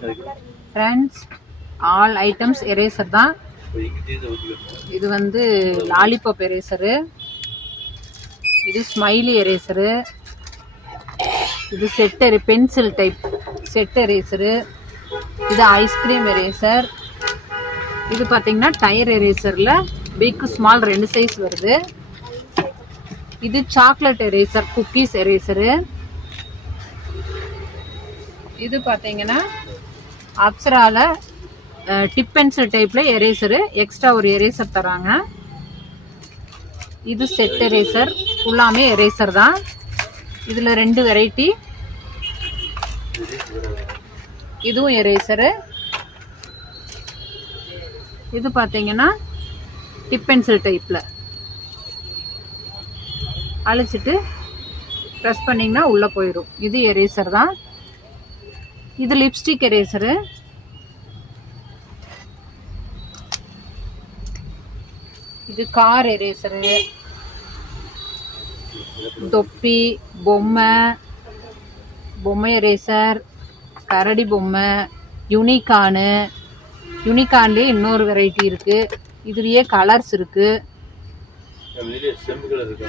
Friends, all items eraser தான். இது வந்து லாலிபாப் எரேசரு, இது ஸ்மைலி எரேசரு, இது பென்சில் டைப் செட் எரேசரு, இது ஐஸ்கிரீம் எரேசர், இது பார்த்தீங்கன்னா டயர் எரேசரில் பிக் ஸ்மால் 2 சைஸ் வருது. இது சாக்லேட் எரேசர், குக்கீஸ் எரேசரு. இது பார்த்தீங்கன்னா அப்சரால டிப் பென்சில் டைப்பில் எரேசரு, எக்ஸ்ட்ரா ஒரு எரேசர் தராங்க. இது செட் எரேசர், ஃபுல்லாமே எரேசர் தான். இதில் 2 வெரைட்டி. இதுவும் எரேசரு. இது பார்த்தீங்கன்னா டிப் பென்சில் டைப்பில் அழிச்சிட்டு ப்ரெஸ் பண்ணிங்கன்னா உள்ளே போயிடும். இது எரேசர் தான். இது லிப்ஸ்டிக் எரேசரு. இது கார் எரேசரு, தொப்பி, பொம்மை எரேசர், கரடி பொம்மை, யூனிகான்லேயே இன்னொரு வெரைட்டி இருக்கு. இதுலயே கலர்ஸ் இருக்கு. செம்பு கலர் இருக்கு.